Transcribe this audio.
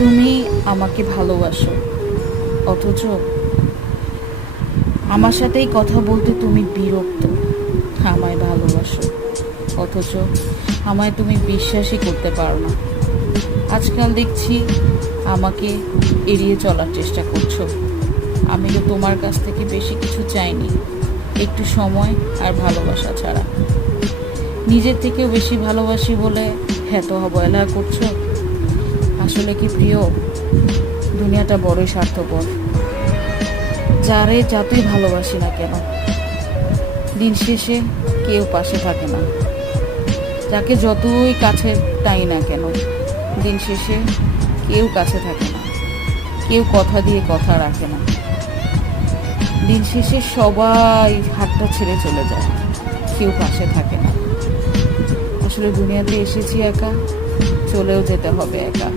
তুমি আমাকে ভালোবাসো, অথচ আমার সাথেই কথা বলতে তুমি বিরক্ত। আমায় ভালোবাসো, অথচ আমায় তুমি বিশ্বাসই করতে পারো না। আজকাল দেখছি আমাকে এড়িয়ে চলার চেষ্টা করছো। আমি তো তোমার কাছ থেকে বেশি কিছু চাইনি, একটু সময় আর ভালোবাসা ছাড়া। নিজের থেকেও বেশি ভালোবাসি বলে এত অবহেলা করছো। আসলে কি প্রিয়, দুনিয়াটা বড়ই স্বার্থপর। যারে যতই ভালোবাসি না কেন, দিন শেষে কেউ পাশে থাকে না। যাকে যতই কাছে টাই না কেন, দিন শেষে কেউ কাছে থাকে না। কেউ কথা দিয়ে কথা রাখে না। দিন শেষে সবাই হাতটা ছেড়ে চলে যায়, কেউ পাশে থাকে না। আসলে দুনিয়াতে এসেছি একা, চলেও যেতে হবে একা।